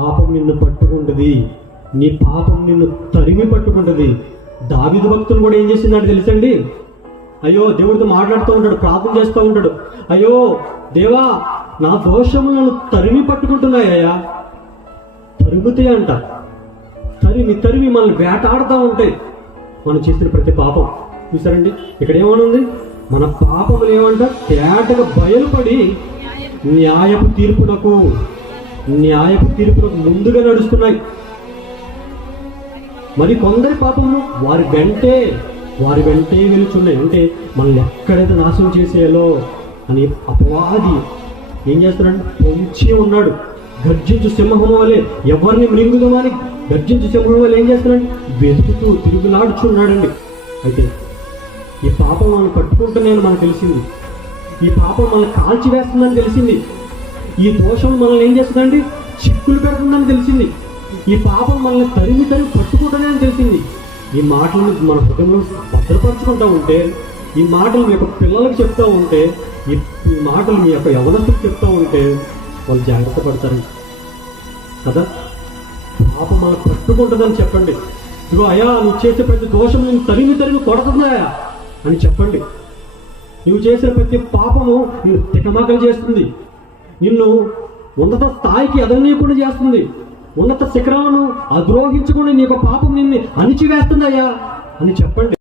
పాపం నిన్ను పట్టుకుంటుంది. నీ పాపం నిన్ను తరిమి పట్టుకుంటుంది. దావిద భక్తులు కూడా ఏం చేసిందంటే తెలుసండి? అయ్యో దేవుడితో మాట్లాడుతూ ఉంటాడు ప్రార్థన చేస్తూ ఉంటాడు. అయ్యో దేవా నా దోషములను తరిమి పట్టుకుంటున్నాయ్యా తరుగుతాయి అంట. తరిమి తరిమి మనల్ని వేటాడుతూ ఉంటాయి మనం చేసిన ప్రతి పాపం. చూసారండి ఇక్కడ ఏమనుంది? మన పాపములు ఏమంట? తేటగా బయలుపడి న్యాయపు తీర్పునకు న్యాయపు తీర్పులకు ముందుగా నడుస్తున్నాయి. మరి కొందరి పాపములు వారి వెంటే వారి వెంటే వెలుచున్నాయి అంటే మనల్ని ఎక్కడైతే నాశనం చేసేయాలో అని అపవాది ఏం చేస్తున్నాడు పొంచి ఉన్నాడు. గర్జించు సింహం వలె ఎవరిని మృంగుదామని గర్జించు సింహం వల్ల ఏం చేస్తున్నాడు? వెతుకుతూ తిరుగులాడుచున్నాడండి. అయితే ఈ పాపం మనం పట్టుకుంటున్నాయని మనకు తెలిసింది. ఈ పాపం మనల్ని కాల్చివేస్తుందని తెలిసింది. ఈ దోషం మనల్ని ఏం చేస్తుందండి? చిక్కులు పెడుతుందని తెలిసింది. ఈ పాపం మనల్ని తరిమి తరిమి పట్టుకుంటుందని తెలిసింది. ఈ మాటలను మన హృదయంలో భద్రపరచుకుంటూ ఉంటే ఈ మాటలు మీ యొక్క పిల్లలకు చెప్తూ ఉంటే ఈ మాటలు మీ యొక్క యవనస్తులకు చెప్తూ ఉంటే వాళ్ళు జాగ్రత్త పడతారు కదా? పాపం మనం పట్టుకుంటుందని చెప్పండి. ఇదిగో అయ్యా నువ్వు చేసే ప్రతి దోషం నేను తరిమి తరిమి కొడుతున్నాయా అని చెప్పండి. నువ్వు చేసిన ప్రతి పాపము నిన్ను తికమాకలు చేస్తుంది. నిన్ను ఉన్నత స్థాయికి ఎదగనీయకుండా చేస్తుంది. ఉన్నత శిఖరాలను అద్రోహించకుండా నీ యొక్క పాపం నిన్ను అణిచివేస్తుందయ్యా అని చెప్పండి.